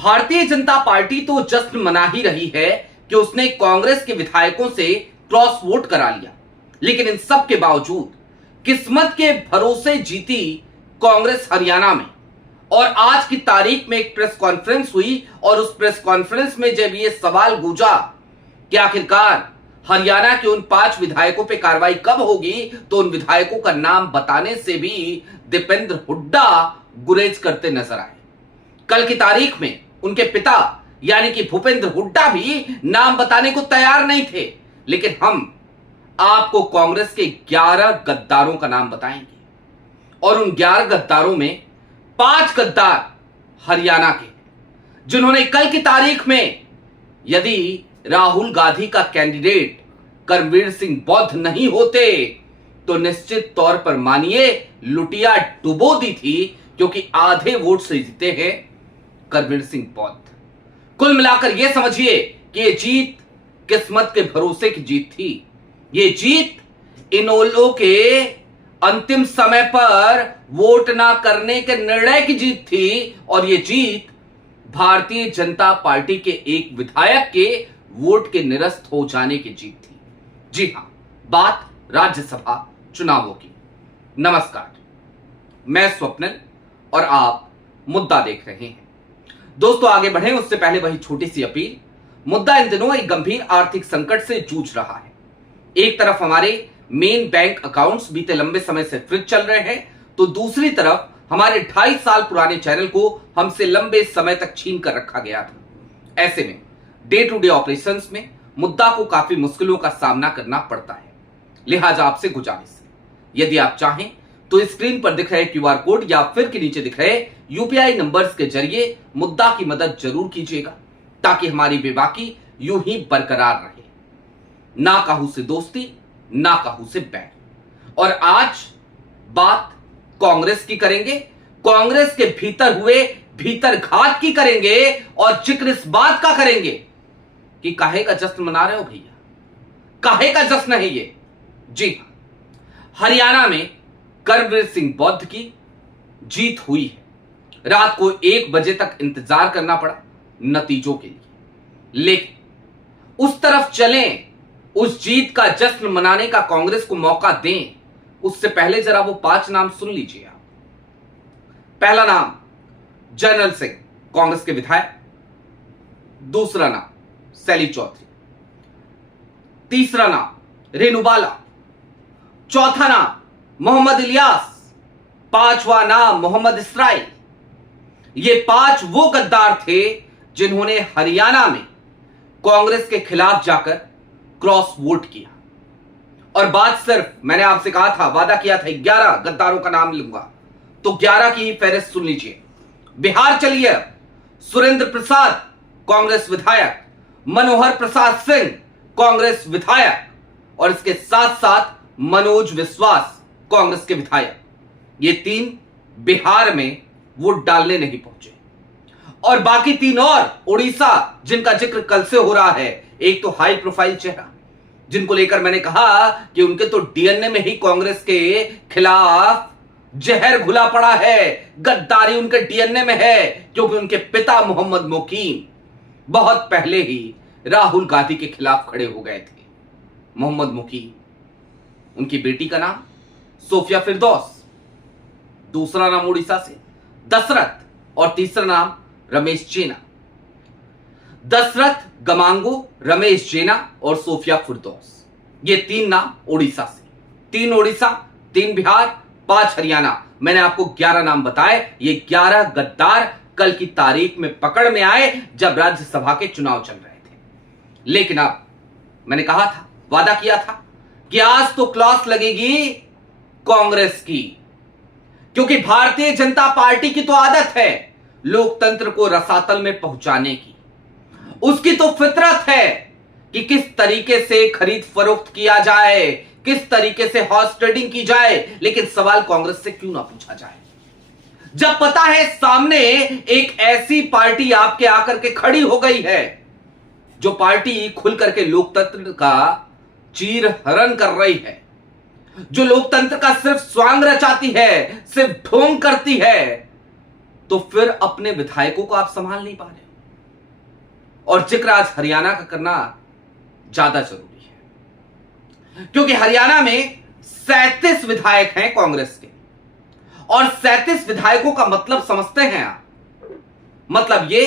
Bharatiya Janata party तो जश्न मना ही रही है कि उसने कांग्रेस के विधायकों से क्रॉस वोट करा लिया, लेकिन इन सब के बावजूद किस्मत के भरोसे जीती कांग्रेस हरियाणा में। और आज की तारीख में एक प्रेस कॉन्फ्रेंस हुई और उस प्रेस कॉन्फ्रेंस में जब ये सवाल गूंजा कि आखिरकार हरियाणा के उन 5 विधायकों पे कार्रवाई कब होगी, तो उन विधायकों का नाम बताने से भी दीपेंद्र हुड्डा गुरेज करते नजर आए। कल की तारीख में उनके पिता यानी कि भूपेंद्र हुड्डा भी नाम बताने को तैयार नहीं थे, लेकिन हम आपको कांग्रेस के 11 गद्दारों का नाम बताएंगे और उन 11 गद्दारों में 5 गद्दार हरियाणा के, जिन्होंने कल की तारीख में यदि राहुल गांधी का कैंडिडेट करमवीर सिंह बौद्ध नहीं होते तो निश्चित तौर पर मानिए लुटिया डुबो दी थी, क्योंकि आधे वोट से जीते हैं करमवीर सिंह बौद्ध। कुल मिलाकर यह समझिए कि यह जीत किस्मत के भरोसे की जीत थी। यह जीत इनेलो के अंतिम समय पर वोट ना करने के निर्णय की जीत थी, और यह जीत भारतीय जनता पार्टी के एक विधायक के वोट के निरस्त हो जाने की जीत थी। जी हां, बात राज्यसभा चुनावों की। नमस्कार, मैं स्वप्निल और आप मुद्दा देख रहे हैं। दोस्तों, आगे बढ़ें उससे पहले वही छोटी सी अपील। मुद्दा इन दिनों एक गंभीर आर्थिक संकट से जूझ रहा है। एक तरफ हमारे मेन बैंक अकाउंट्स बीते लंबे समय से फ्रीज चल रहे हैं, तो दूसरी तरफ हमारे 2.5 साल पुराने चैनल को हमसे लंबे समय तक छीन कर रखा गया था। ऐसे में डे टू डे ऑपरेशंस में मुद्दा को काफी मुश्किलों का सामना करना पड़ता है। लिहाजा आपसे गुजारिश है, यदि आप चाहें तो स्क्रीन पर दिख रहे क्यूआर कोड या फिर के नीचे दिख रहे यूपीआई नंबर्स के जरिए मुद्दा की मदद जरूर कीजिएगा, ताकि हमारी बेबाकी यूं ही बरकरार रहे। ना काहू से दोस्ती, ना काहू से बैर। और आज बात कांग्रेस की करेंगे, कांग्रेस के भीतर हुए भीतर घात की करेंगे, और जिक्र इस बात का करेंगे कि काहे का जश्न मना रहे हो भैया, काहे का जश्न है ये। जी हां, हरियाणा में करमवीर सिंह बौद्ध की जीत हुई है। रात को 1 बजे तक इंतजार करना पड़ा नतीजों के लिए, लेकिन उस तरफ चलें, उस जीत का जश्न मनाने का कांग्रेस को मौका दें, उससे पहले जरा वो 5 नाम सुन लीजिए आप। पहला नाम जनरल सिंह, कांग्रेस के विधायक। दूसरा नाम सैली चौधरी। तीसरा नाम रेणु बाला। चौथा नाम मोहम्मद इलियास। 5वां नाम मोहम्मद इसराइल। ये 5 वो गद्दार थे जिन्होंने हरियाणा में कांग्रेस के खिलाफ जाकर क्रॉस वोट किया। और बात सिर्फ, मैंने आपसे कहा था, वादा किया था 11 गद्दारों का नाम लूंगा, तो 11 की ही फहरिस्त सुन लीजिए। बिहार चलिए, सुरेंद्र प्रसाद, कांग्रेस विधायक। मनोहर प्रसाद सिंह, कांग्रेस विधायक। और इसके साथ साथ मनोज विश्वास, कांग्रेस के विधायक। ये 3 बिहार में वोट डालने नहीं पहुंचे। और बाकी 3 और उड़ीसा, जिनका जिक्र कल से हो रहा है। एक तो हाई प्रोफाइल चेहरा, जिनको लेकर मैंने कहा कि उनके तो डीएनए में ही कांग्रेस के खिलाफ जहर घुला पड़ा है, गद्दारी उनके डीएनए में है, क्योंकि उनके पिता मोहम्मद मोकीम बहुत पहले ही राहुल गांधी के खिलाफ खड़े हो गए थे। मोहम्मद मोकीम, उनकी बेटी का नाम सोफिया फिरदौस। दूसरा नाम उड़ीसा से दशरथ, और तीसरा नाम रमेश जेना। दशरथ गमांगो, रमेश जेना और सोफिया फिरदौस, ये 3 नाम उड़ीसा से। 3 उड़ीसा, 3 बिहार, 5 हरियाणा। मैंने आपको 11 नाम बताए। ये 11 गद्दार कल की तारीख में पकड़ में आए जब राज्यसभा के चुनाव चल रहे थे। लेकिन अब मैंने कहा था, वादा किया था कि आज तो क्लास लगेगी कांग्रेस की, क्योंकि भारतीय जनता पार्टी की तो आदत है लोकतंत्र को रसातल में पहुंचाने की। उसकी तो फितरत है कि किस तरीके से खरीद फरोख्त किया जाए, किस तरीके से हॉर्स ट्रेडिंग की जाए, लेकिन सवाल कांग्रेस से क्यों ना पूछा जाए, जब पता है सामने एक ऐसी पार्टी आपके आकर के खड़ी हो गई है जो पार्टी खुल करके लोकतंत्र का चीर हरण कर रही है, जो लोकतंत्र का सिर्फ स्वांग रचाती है, सिर्फ ढोंग करती है। तो फिर अपने विधायकों को आप संभाल नहीं पा रहे हो, और जिक्र आज हरियाणा का करना ज्यादा जरूरी है, क्योंकि हरियाणा में 37 विधायक हैं कांग्रेस के, और 37 विधायकों का मतलब समझते हैं आप? मतलब ये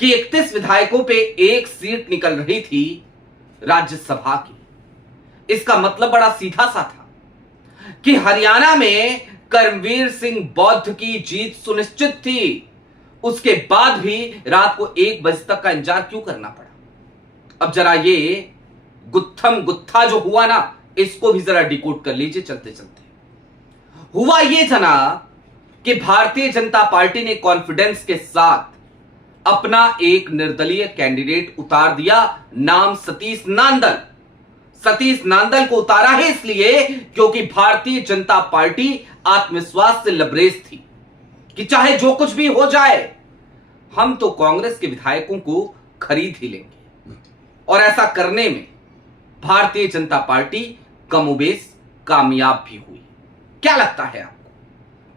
कि 31 विधायकों पे एक सीट निकल रही थी राज्यसभा की। इसका मतलब बड़ा सीधा सा था कि हरियाणा में कर्मवीर सिंह बौद्ध की जीत सुनिश्चित थी। उसके बाद भी रात को 1 बजे तक का इंतजार क्यों करना पड़ा? अब जरा ये गुत्थम गुत्था जो हुआ ना, इसको भी जरा डिकोड कर लीजिए चलते चलते। हुआ ये जनाब कि भारतीय जनता पार्टी ने कॉन्फिडेंस के साथ अपना एक निर्दलीय कैंडिडेट उतार दिया, नाम सतीश नांदल। सतीश नांदल को उतारा है इसलिए क्योंकि भारतीय जनता पार्टी आत्मविश्वास से लबरेज थी कि चाहे जो कुछ भी हो जाए, हम तो कांग्रेस के विधायकों को खरीद ही लेंगे। और ऐसा करने में भारतीय जनता पार्टी कमोबेश कामयाब भी हुई। क्या लगता है आपको,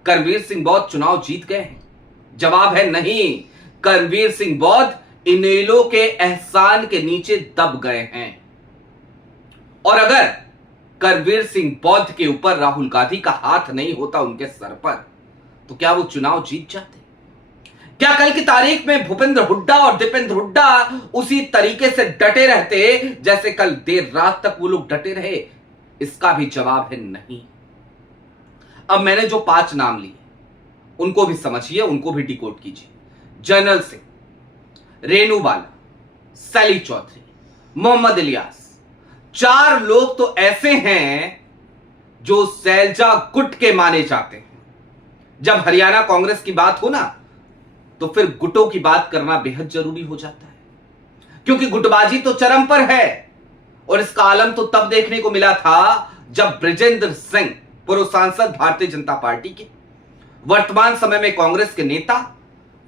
कर्मवीर सिंह बौद्ध चुनाव जीत गए हैं? जवाब है नहीं। कर्मवीर सिंह बौद्ध इनेलो के एहसान के नीचे दब गए हैं। और अगर कर्मवीर सिंह बौद्ध के ऊपर राहुल गांधी का हाथ नहीं होता उनके सर पर, तो क्या वो चुनाव जीत जाते? क्या कल की तारीख में भूपेंद्र हुड्डा और दीपेंद्र हुड्डा उसी तरीके से डटे रहते जैसे कल देर रात तक वो लोग डटे रहे? इसका भी जवाब है नहीं। अब मैंने जो 5 नाम लिए उनको भी समझिए, उनको भी डिकोड कीजिए। जनरल सिंह, रेणु बाला, सैली चौधरी, मोहम्मद इलियास, 4 लोग तो ऐसे हैं जो सैलजा गुट के माने जाते हैं। जब हरियाणा कांग्रेस की बात हो ना, तो फिर गुटों की बात करना बेहद जरूरी हो जाता है, क्योंकि गुटबाजी तो चरम पर है। और इसका आलम तो तब देखने को मिला था जब बृजेंद्र सिंह, पूर्व सांसद भारतीय जनता पार्टी के, वर्तमान समय में कांग्रेस के नेता,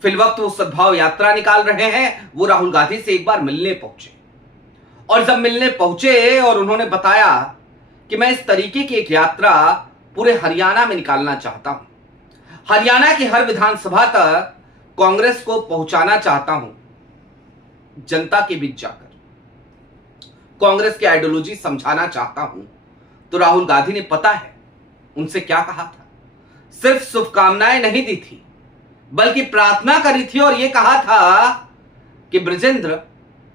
फिलवक्त वो सद्भाव यात्रा निकाल रहे हैं, वो राहुल गांधी से एक बार मिलने पहुंचे। और जब मिलने पहुंचे और उन्होंने बताया कि मैं इस तरीके की एक यात्रा पूरे हरियाणा में निकालना चाहता हूं, हरियाणा की हर विधानसभा तक कांग्रेस को पहुंचाना चाहता हूं, जनता के बीच जाकर कांग्रेस की आइडियोलॉजी समझाना चाहता हूं, तो राहुल गांधी ने पता है उनसे क्या कहा था? सिर्फ शुभकामनाएं नहीं दी थी, बल्कि प्रार्थना करी थी और यह कहा था कि बृजेंद्र,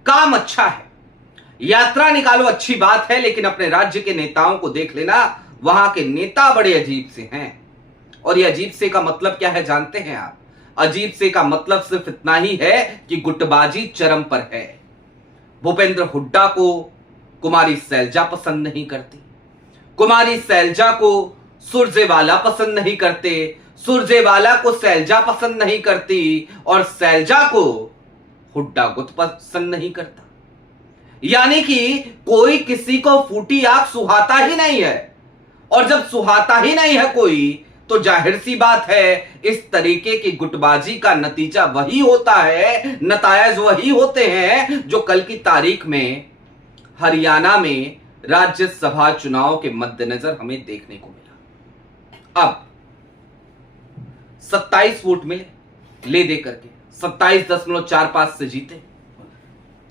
काम अच्छा है, यात्रा निकालो, अच्छी बात है, लेकिन अपने राज्य के नेताओं को देख लेना, वहां के नेता बड़े अजीब से हैं। और ये अजीब से का मतलब क्या है जानते हैं आप? अजीब से का मतलब सिर्फ इतना ही है कि गुटबाजी चरम पर है। भूपेंद्र हुड्डा को कुमारी सैलजा पसंद नहीं करती, कुमारी सैलजा को सुरजेवाला पसंद नहीं करते, सुरजेवाला को सैलजा पसंद नहीं करती, और सैलजा को हुड्डा गुट पसंद नहीं करता। यानी कि कोई किसी को फूटी आंख सुहाता ही नहीं है। और जब सुहाता ही नहीं है कोई, तो जाहिर सी बात है इस तरीके की गुटबाजी का नतीजा वही होता है, नतायज वही होते हैं जो कल की तारीख में हरियाणा में राज्यसभा चुनाव के मद्देनजर हमें देखने को मिला। अब 27 वोट मिले ले दे करके, 27.45 से जीते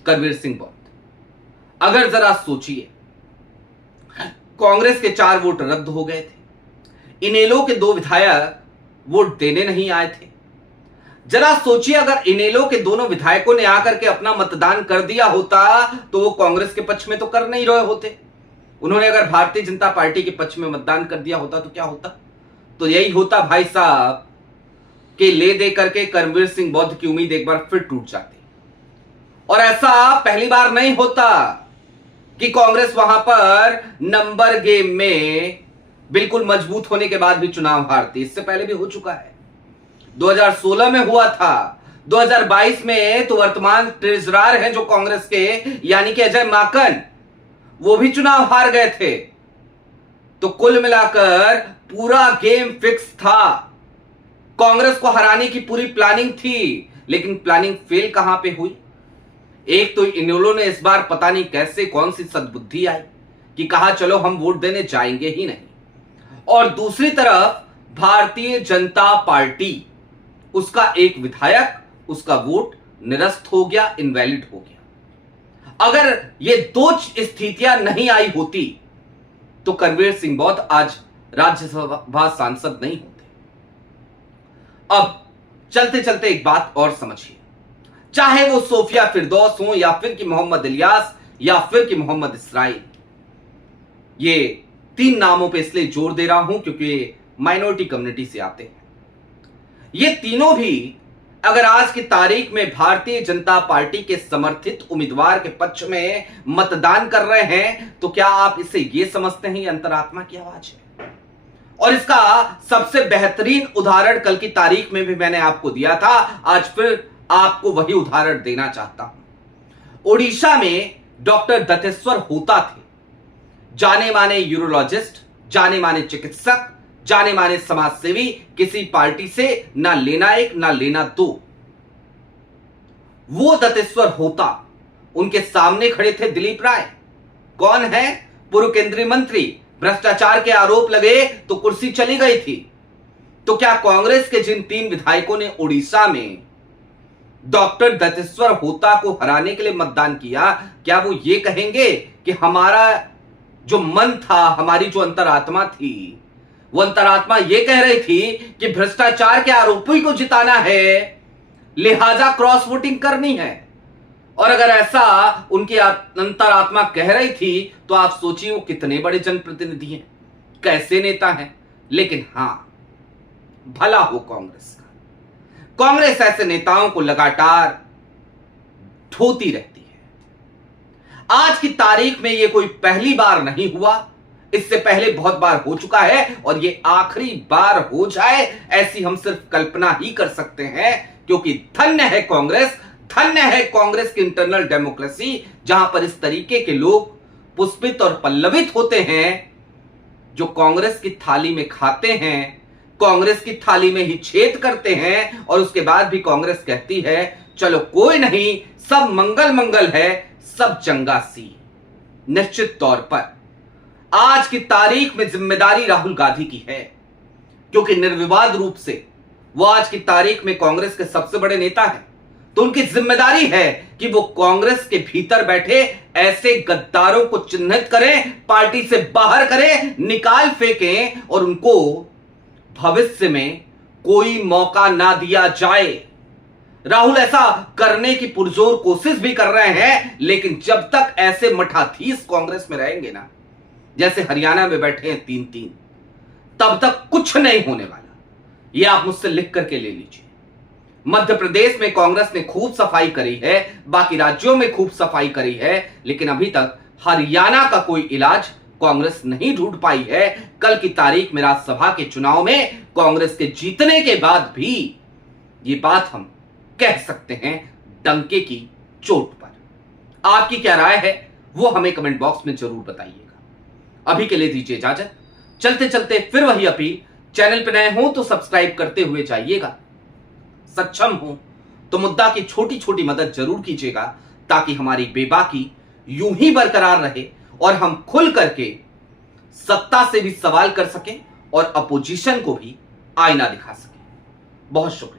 कर्मवीर सिंह बौद्ध। अगर जरा सोचिए, कांग्रेस के 4 वोट रद्द हो गए थे, इनेलो के 2 विधायक वोट देने नहीं आए थे। जरा सोचिए, अगर इनेलो के दोनों विधायकों ने आकर के अपना मतदान कर दिया होता, तो वो कांग्रेस के पक्ष में तो कर नहीं रहे होते। उन्होंने अगर भारतीय जनता पार्टी के पक्ष में मतदान कर दिया होता तो क्या होता? तो यही होता भाई साहब कि ले दे करके कर्मवीर सिंह बौद्ध की उम्मीद एक बार फिर टूट जाती। और ऐसा पहली बार नहीं होता कि कांग्रेस वहां पर नंबर गेम में बिल्कुल मजबूत होने के बाद भी चुनाव हारती। इससे पहले भी हो चुका है, 2016 में हुआ था, 2022 में तो वर्तमान ट्रेजरर हैं जो कांग्रेस के, यानी कि अजय माकन, वो भी चुनाव हार गए थे। तो कुल मिलाकर पूरा गेम फिक्स था, कांग्रेस को हराने की पूरी प्लानिंग थी, लेकिन प्लानिंग फेल कहां पे हुई? एक तो इनेलो ने इस बार पता नहीं कैसे कौन सी सद्बुद्धि आई कि कहा चलो हम वोट देने जाएंगे ही नहीं, और दूसरी तरफ भारतीय जनता पार्टी, उसका एक विधायक, उसका वोट निरस्त हो गया, इनवैलिड हो गया। अगर ये दो स्थितियां नहीं आई होती तो करवीर सिंह बौद्ध आज राज्यसभा सांसद नहीं होते। अब चलते चलते एक बात और समझिए, चाहे वो सोफिया फिरदौस हो या फिर कि मोहम्मद इलियास या फिर कि मोहम्मद इसराइल, ये 3 नामों पे इसलिए जोर दे रहा हूं क्योंकि ये माइनॉरिटी कम्युनिटी से आते हैं। ये तीनों भी अगर आज की तारीख में भारतीय जनता पार्टी के समर्थित उम्मीदवार के पक्ष में मतदान कर रहे हैं तो क्या आप इसे ये समझते हैं अंतरात्मा की आवाज है? और इसका सबसे बेहतरीन उदाहरण कल की तारीख में भी मैंने आपको दिया था, आज फिर आपको वही उदाहरण देना चाहता हूं। ओडिशा में डॉक्टर दत्तेश्वर होता थे, जाने माने यूरोलॉजिस्ट, जाने माने चिकित्सक, जाने माने समाजसेवी, किसी पार्टी से ना लेना एक ना लेना दो। वो दत्तेश्वर होता, उनके सामने खड़े थे दिलीप राय। कौन है? पूर्व केंद्रीय मंत्री। भ्रष्टाचार के आरोप लगे तो कुर्सी चली गई थी। तो क्या कांग्रेस के जिन 3 विधायकों ने उड़ीसा में डॉक्टर दत्तेश्वर होता को हराने के लिए मतदान किया, क्या वो ये कहेंगे कि हमारा जो मन था, हमारी जो अंतरात्मा थी, वो अंतरात्मा ये कह रही थी कि भ्रष्टाचार के आरोपी को जिताना है, लिहाजा क्रॉस वोटिंग करनी है? और अगर ऐसा उनकी अंतरात्मा कह रही थी तो आप सोचिए वो कितने बड़े जनप्रतिनिधि हैं, कैसे नेता हैं। लेकिन हां, भला हो कांग्रेस का। कांग्रेस ऐसे नेताओं को लगातार ढोती रहती है। आज की तारीख में ये कोई पहली बार नहीं हुआ, इससे पहले बहुत बार हो चुका है और ये आखिरी बार हो जाए ऐसी हम सिर्फ कल्पना ही कर सकते हैं, क्योंकि धन्य है कांग्रेस, धन्य है कांग्रेस की इंटरनल डेमोक्रेसी, जहां पर इस तरीके के लोग पुष्पित और पल्लवित होते हैं जो कांग्रेस की थाली में खाते हैं, कांग्रेस की थाली में ही छेद करते हैं और उसके बाद भी कांग्रेस कहती है चलो कोई नहीं, सब मंगल मंगल है, सब चंगा सी। निश्चित तौर पर आज की तारीख में जिम्मेदारी राहुल गांधी की है, क्योंकि निर्विवाद रूप से वो आज की तारीख में कांग्रेस के सबसे बड़े नेता हैं। तो उनकी जिम्मेदारी है कि वो कांग्रेस के भीतर बैठे ऐसे गद्दारों को चिन्हित करें, पार्टी से बाहर करें, निकाल फेंकें और उनको भविष्य में कोई मौका ना दिया जाए। राहुल ऐसा करने की पुरजोर कोशिश भी कर रहे हैं, लेकिन जब तक ऐसे मठाधीश कांग्रेस में रहेंगे ना, जैसे हरियाणा में बैठे हैं 3-3, तब तक कुछ नहीं होने वाला। यह आप मुझसे लिख करके ले लीजिए। मध्य प्रदेश में कांग्रेस ने खूब सफाई करी है, बाकी राज्यों में खूब सफाई करी है, लेकिन अभी तक हरियाणा का कोई इलाज कांग्रेस नहीं ढूंढ पाई है। कल की तारीख में राज्यसभा के चुनाव में कांग्रेस के जीतने के बाद भी ये बात हम कह सकते हैं डंके की चोट पर। आपकी क्या राय है वो हमें कमेंट बॉक्स में जरूर बताइएगा। अभी के लिए दीजिए इजाजत। चलते चलते फिर वही अपील, चैनल पर नए हो तो सब्सक्राइब करते हुए जाइएगा, सक्षम हो तो मुद्दा की छोटी छोटी मदद जरूर कीजिएगा, ताकि हमारी बेबाकी यूं ही बरकरार रहे और हम खुल करके सत्ता से भी सवाल कर सकें और अपोजिशन को भी आईना दिखा सकें। बहुत शुक्रिया।